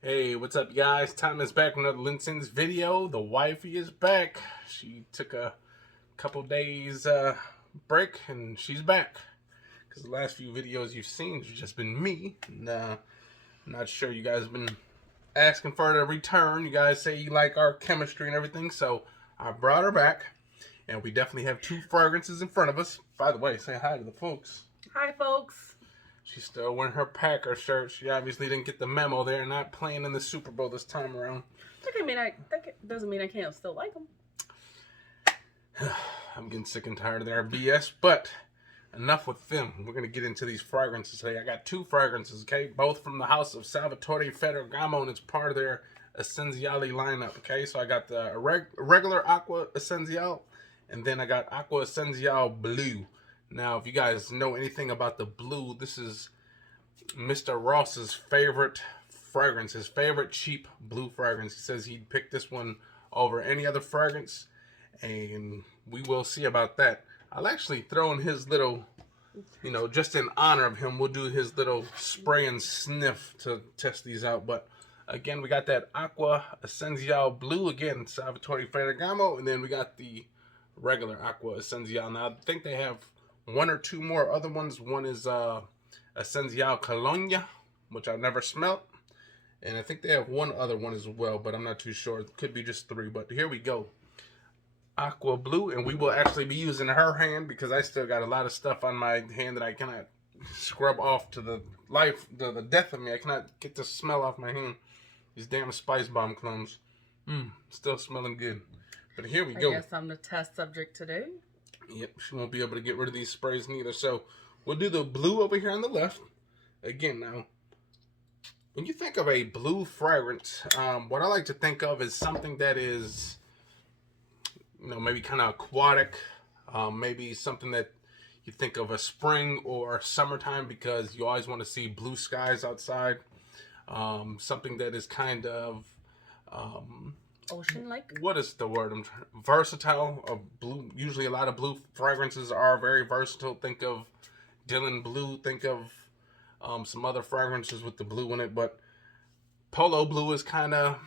Hey, what's up, guys? Tom is back with another Linson's video. The wifey is back. She took a couple days break and she's back. Because the last few videos you've seen have just been me. And, I'm not sure you guys have been asking for her to return. You guys say you like our chemistry and everything, so I brought her back. And we definitely have two fragrances in front of us. By the way, say hi to the folks. Hi, folks. She's still wearing her Packer shirt. She obviously didn't get the memo there, not playing in the Super Bowl this time around. That doesn't mean I can't still like them. I'm getting sick and tired of their BS, but enough with them. We're going to get into these fragrances today. I got two fragrances, okay? Both from the house of Salvatore Ferragamo, and it's part of their Essenziale lineup, okay? So I got the regular Aqcua Essenziale, and then I got Aqcua Essenziale Blu. Now, if you guys know anything about the blue, this is Mr. Ross's favorite fragrance, his favorite cheap blue fragrance. He says he'd pick this one over any other fragrance, and we will see about that. I'll actually throw in his little, just in honor of him, we'll do his little spray and sniff to test these out. But again, we got that Aqcua Essenziale Blu, again, Salvatore Ferragamo, and then we got the regular Aqcua Essenziale. Now, I think they have one or two more other ones. One is Essenziale Cologne, which I've never smelled. And I think they have one other one as well, but I'm not too sure. It could be just three, but here we go. Aqcua Blu, and we will actually be using her hand because I still got a lot of stuff on my hand that I cannot scrub off to the death of me. I cannot get the smell off my hand. These damn Spice Bomb clones. Still smelling good. But here we go. I guess I'm the test subject today. Yep, she won't be able to get rid of these sprays neither. So we'll do the blue over here on the left. Again, now, when you think of a blue fragrance, what I like to think of is something that is, maybe kind of aquatic. Maybe something that you think of a spring or summertime because you always want to see blue skies outside. Something that is kind of ocean-like? What is the word? Versatile. Blue. Usually a lot of blue fragrances are very versatile. Think of Dylan Blue. Think of some other fragrances with the blue in it. But Polo Blue is kind of,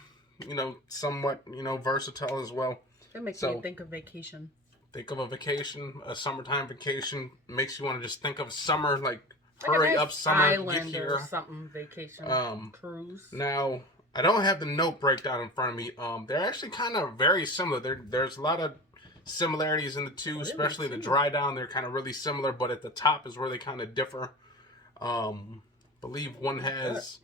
somewhat, versatile as well. It makes me think of vacation. Think of a vacation, a summertime vacation. Makes you want to just think of summer, like hurry up summer, island get here. Or something, vacation, cruise. Now, I don't have the note breakdown in front of me. They're actually kind of very similar. There's a lot of similarities in the two, especially the dry down. They're kind of really similar, but at the top is where they kind of differ. Believe one has,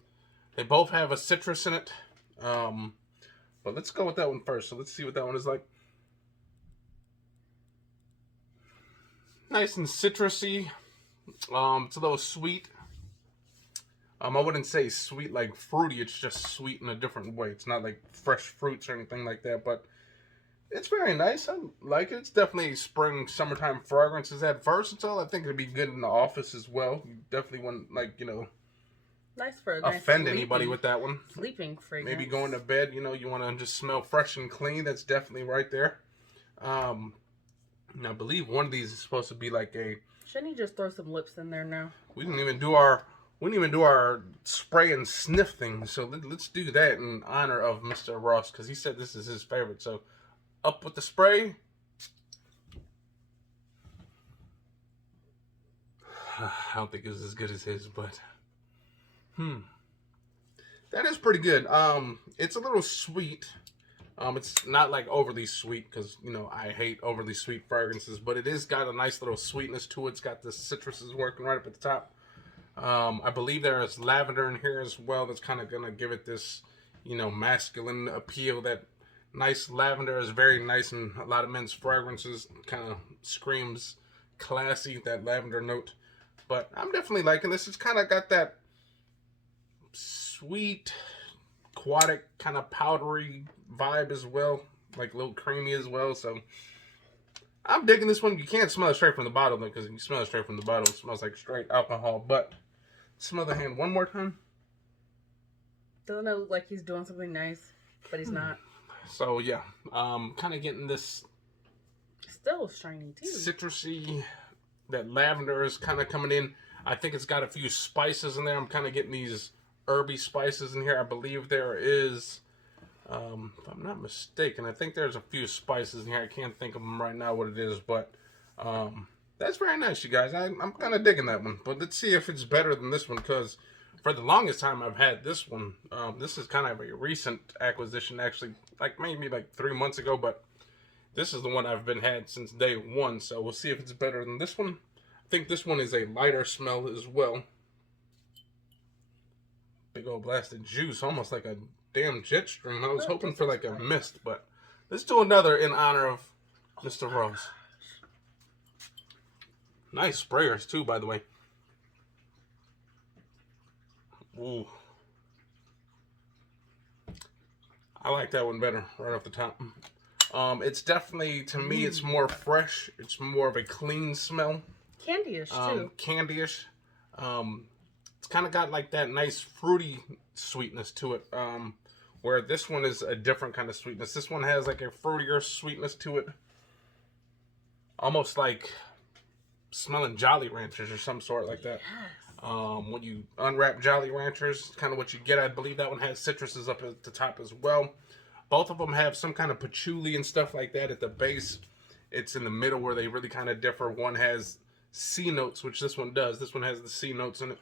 they both have a citrus in it. But let's go with that one first. So let's see what that one is like. Nice and citrusy. It's a little sweet. I wouldn't say sweet like fruity. It's just sweet in a different way. It's not like fresh fruits or anything like that, but it's very nice. I like it. It's definitely a spring, summertime fragrance. Is that versatile? I think it'd be good in the office as well. You definitely wouldn't nice for offend anybody with that one. Sleeping fragrance. Maybe going to bed, you want to just smell fresh and clean. That's definitely right there. Now I believe one of these is supposed to be like a. Shouldn't you just throw some lips in there now? We didn't even do our spray and sniff thing, so let's do that in honor of Mr. Ross, because he said this is his favorite. So, up with the spray. I don't think it was as good as his, but that is pretty good. It's a little sweet. It's not like overly sweet because I hate overly sweet fragrances, but it is got a nice little sweetness to it. It's got the citruses working right up at the top. I believe there is lavender in here as well. That's kind of gonna give it this, masculine appeal. That nice lavender is very nice in a lot of men's fragrances. Kind of screams classy, that lavender note. But I'm definitely liking this. It's kind of got that sweet, aquatic, kind of powdery vibe as well, like a little creamy as well. So I'm digging this one. You can't smell it straight from the bottle though, because if you smell it straight from the bottle, it smells like straight alcohol. But smell the hand one more time. Doesn't it look like he's doing something nice, but he's not? So yeah, kind of getting this still shiny too. citrusy. That lavender is kind of coming in. I think it's got a few spices in there. I'm kind of getting these herby spices in here. I believe there is, if I'm not mistaken, I think there's a few spices in here. I can't think of them right now what it is, but that's very nice, you guys. I'm kind of digging that one. But let's see if it's better than this one, because for the longest time I've had this one. This is kind of a recent acquisition, actually, like maybe like 3 months ago, but this is the one I've been had since day one, so we'll see if it's better than this one. I think this one is a lighter smell as well. Big old blasted juice, almost like a damn jet stream. I was hoping for like a mist, but let's do another in honor of Mr. Rose. Nice sprayers too, by the way. Ooh. I like that one better right off the top. It's definitely, to me, it's more fresh. It's more of a clean smell. Candyish too. Candyish. It's kind of got like that nice fruity sweetness to it. Where this one is a different kind of sweetness. This one has like a fruitier sweetness to it. Almost like smelling Jolly Ranchers or some sort like that. Yes. When you unwrap Jolly Ranchers, kind of what you get. I believe that one has citruses up at the top as well. Both of them have some kind of patchouli and stuff like that at the base. It's in the middle where they really kind of differ. One has C notes, which this one does. This one has the C notes in it.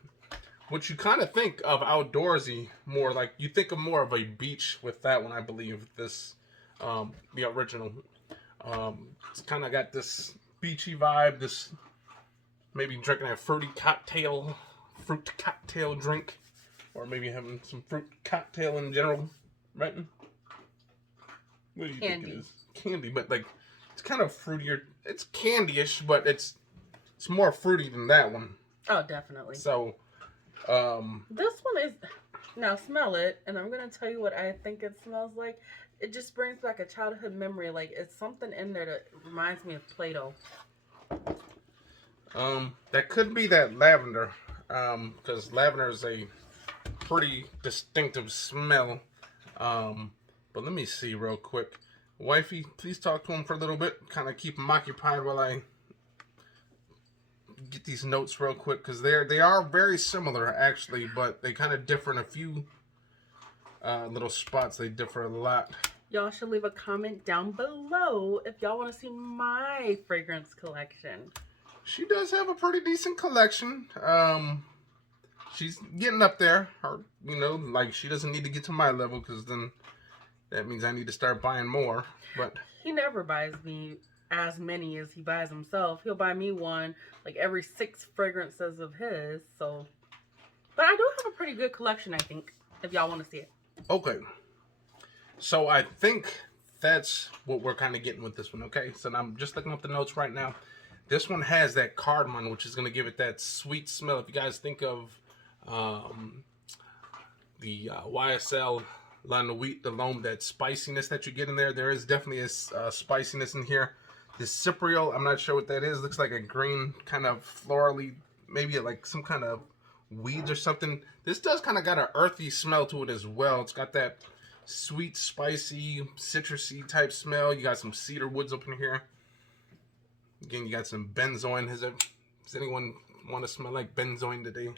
Which you kind of think of outdoorsy more. Like, you think of more of a beach with that one, I believe. This, the original. It's kind of got this beachy vibe. This, maybe drinking a fruit cocktail drink. Or maybe having some fruit cocktail in general. Right? What do you think it is? Candy, but like, it's kind of fruitier. It's candyish, but it's more fruity than that one. Oh, definitely. So, this one is, now smell it, and I'm going to tell you what I think it smells like. It just brings back a childhood memory. Like, it's something in there that reminds me of Play-Doh. That could be that lavender, because lavender is a pretty distinctive smell. But let me see real quick. Wifey, please talk to him for a little bit. Kind of keep him occupied while I get these notes real quick, because they are very similar actually, but they kind of differ in a few little spots. They differ a lot. Y'all should leave a comment down below if y'all want to see my fragrance collection. She does have a pretty decent collection. She's getting up there. Her, you know, like, she doesn't need to get to my level, because then that means I need to start buying more. But he never buys me as many as he buys himself. He'll buy me one like every 6 fragrances of his. So, but I do have a pretty good collection, I think, if y'all want to see it. Okay. So I think that's what we're kind of getting with this one, okay? So I'm just looking up the notes right now. This one has that cardamom, which is going to give it that sweet smell. If you guys think of the YSL La Nuit de l'Homme, that spiciness that you get in there, there is definitely a spiciness in here. The cypriol, I'm not sure what that is. Looks like a green kind of florally, maybe like some kind of weeds or something. This does kind of got an earthy smell to it as well. It's got that sweet, spicy, citrusy type smell. You got some cedar woods up in here. Again, you got some benzoin. Does anyone want to smell like benzoin today?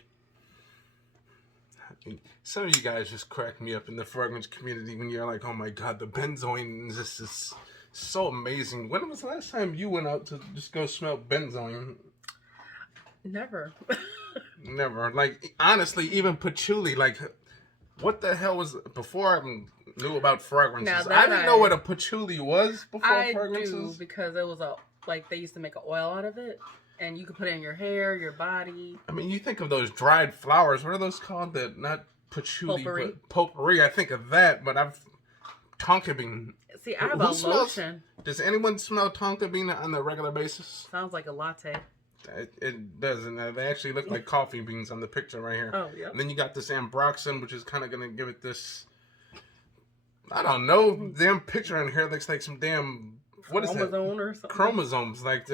I mean, some of you guys just crack me up in the fragrance community when you're like, oh my god, the benzoin, this is so amazing. When was the last time you went out to just go smell benzoin? Never. Never. Like, honestly, even patchouli, like, what the hell was, before I knew about fragrances, I didn't know what a patchouli was before fragrances. I do, because it was like, they used to make an oil out of it, and you could put it in your hair, your body. I mean, you think of those dried flowers, what are those called? That, not patchouli, but potpourri. I think of that, but tonka bean. See, I have a lotion. Does anyone smell tonka bean on a regular basis? Sounds like a latte. It doesn't. They actually look like coffee beans on the picture right here. Oh, yeah. And then you got this ambroxan, which is kind of going to give it this, I don't know, damn picture in here looks like some damn, what is that? Chromosome or something? Chromosomes. Like,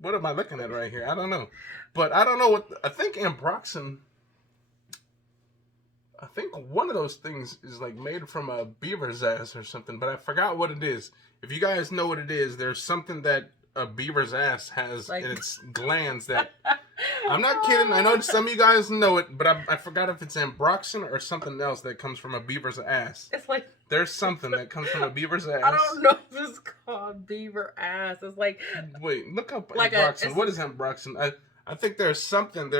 what am I looking at right here? I don't know. But I don't know what, I think ambroxan, I think one of those things is like made from a beaver's ass or something, but I forgot what it is. If you guys know what it is, there's something that a beaver's ass has Like- in its glands that... I'm not kidding. I know some of you guys know it, but I forgot if it's ambroxan or something else that comes from a beaver's ass. It's like... There's something that comes from a beaver's ass. I don't know if it's called beaver ass. It's like... Wait, look up Like ambroxan. What is ambroxan? I think there's something.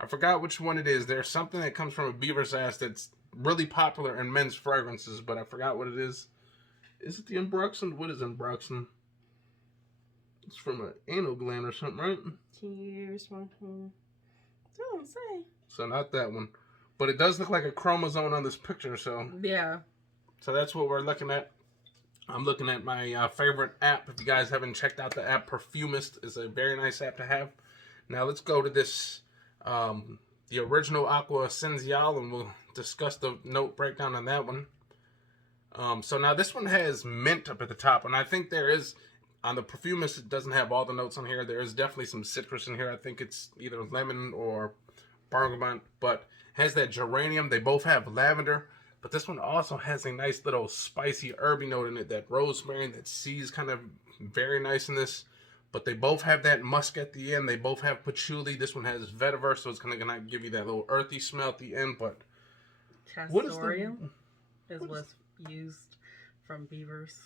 I forgot which one it is. There's something that comes from a beaver's ass that's really popular in men's fragrances, but I forgot what it is. Is it the ambroxan? What is ambroxan? It's from an anal gland or something, right? Cheers. That's what I'm saying. So not that one. But it does look like a chromosome on this picture, so... Yeah. So that's what we're looking at. I'm looking at my favorite app. If you guys haven't checked out the app, Perfumist is a very nice app to have. Now let's go to this, the original Aqcua Essenziale, and we'll discuss the note breakdown on that one. So now this one has mint up at the top, and I think there is... On the Perfumist, it doesn't have all the notes on here. There is definitely some citrus in here. I think it's either lemon or bergamot, but it has that geranium. They both have lavender, but this one also has a nice little spicy herby note in it. That rosemary and that sea is kind of very nice in this, but they both have that musk at the end. They both have patchouli. This one has vetiver, so it's going to give you that little earthy smell at the end, but... Castoreum is what's used from beavers.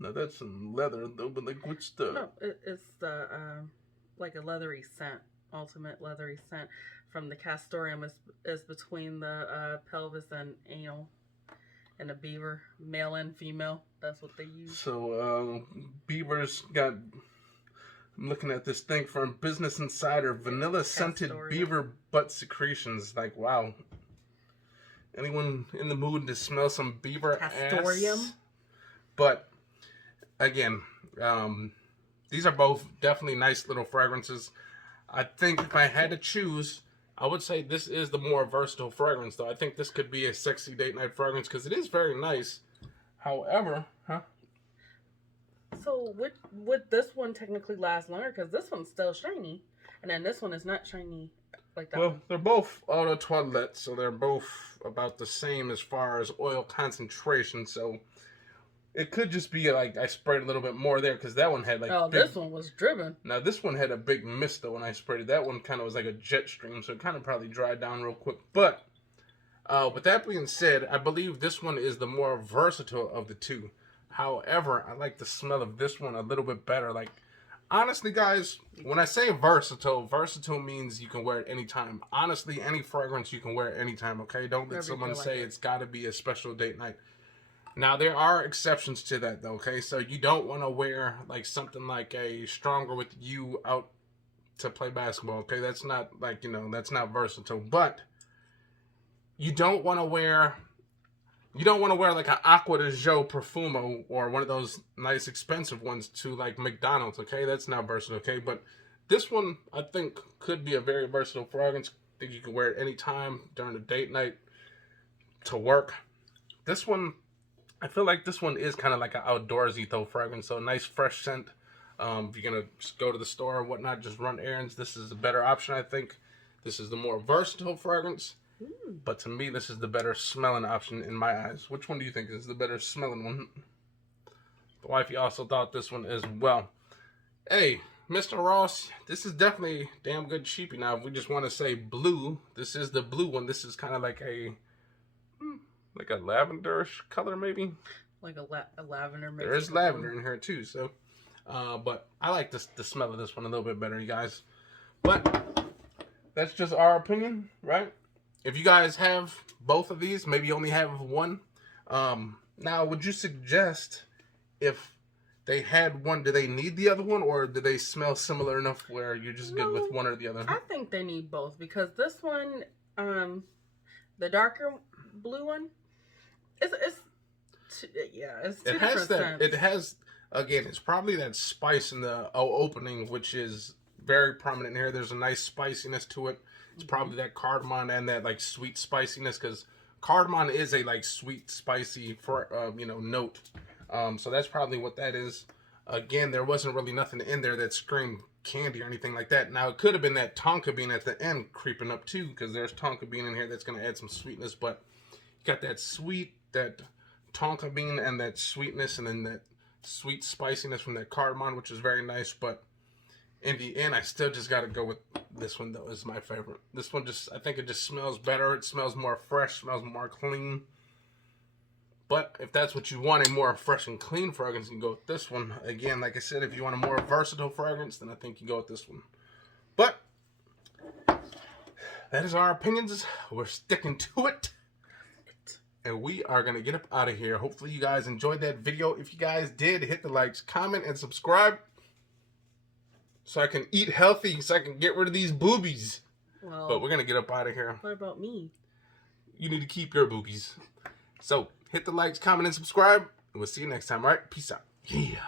Now that's some leather though, but like what's the... No, it's the like a leathery scent, ultimate leathery scent from the castoreum is between the pelvis and anal, and a beaver, male and female. That's what they use. So beavers got... I'm looking at this thing from Business Insider, vanilla scented beaver butt secretions. Like wow, anyone in the mood to smell some beaver castoreum? ass? But again, these are both definitely nice little fragrances. I think if I had to choose, I would say this is the more versatile fragrance, though. I think this could be a sexy date night fragrance because it is very nice. However, So would this one technically last longer? Because this one's still shiny, and then this one is not shiny like that. Well, they're both eau de toilette, so they're both about the same as far as oil concentration. So it could just be like I sprayed a little bit more there because that one had like... Oh, this one was driven. Now this one had a big mist though when I sprayed it. That one kind of was like a jet stream, so it kind of probably dried down real quick. But with that being said, I believe this one is the more versatile of the two. However, I like the smell of this one a little bit better. Like, honestly, guys, when I say versatile, versatile means you can wear it anytime. Honestly, any fragrance you can wear anytime, okay? Don't let someone say it's got to be a special date night. Now, there are exceptions to that, though, okay? So you don't want to wear, like, something like a Stronger With You out to play basketball, okay? That's not, like, you know, that's not versatile. But you don't want to wear... You don't want to wear like an Acqua di Gio Profumo or one of those nice expensive ones to like McDonald's, okay? That's not versatile, okay? But this one, I think, could be a very versatile fragrance. I think you can wear it anytime during a date night, to work. This one, I feel like this one is kind of like an outdoorsy though fragrance. So a nice fresh scent. If you're going to just go to the store or whatnot, just run errands, this is a better option, I think. This is the more versatile fragrance. But to me, this is the better smelling option in my eyes. Which one do you think is the better smelling one? The wifey also thought this one as well. Hey, Mr. Ross, this is definitely damn good cheapy. Now, if we just want to say blue, this is the blue one. This is kind of like a lavenderish color, maybe. Like a lavender. There is lavender in here too. So, but I like the smell of this one a little bit better, you guys. But that's just our opinion, right? If you guys have both of these, maybe you only have one. Now, would you suggest if they had one, do they need the other one, or do they smell similar enough where you're just good with one or the other? I think they need both because this one, the darker blue one, it's two different scents. It has, again, it's probably that spice in the opening, which is very prominent here. There's a nice spiciness to it. It's probably that cardamom and that like sweet spiciness, because cardamom is a like sweet, spicy note. So that's probably what that is. Again, there wasn't really nothing in there that screamed candy or anything like that. Now, it could have been that tonka bean at the end creeping up too, because there's tonka bean in here that's going to add some sweetness. But you got that sweet, that tonka bean and that sweetness, and then that sweet spiciness from that cardamom, which is very nice. But in the end, I still just got to go with this one, though. Is my favorite. This one I think it just smells better. It smells more fresh, smells more clean. But if that's what you want, a more fresh and clean fragrance, you can go with this one. Again, like I said, if you want a more versatile fragrance, then I think you go with this one. But that is our opinions. We're sticking to it. And we are going to get up out of here. Hopefully you guys enjoyed that video. If you guys did, hit the likes, comment, and subscribe. So I can eat healthy, so I can get rid of these boobies. Well, but we're going to get up out of here. What about me? You need to keep your boobies. So hit the likes, comment, and subscribe. And we'll see you next time, all right? Peace out. Yeah.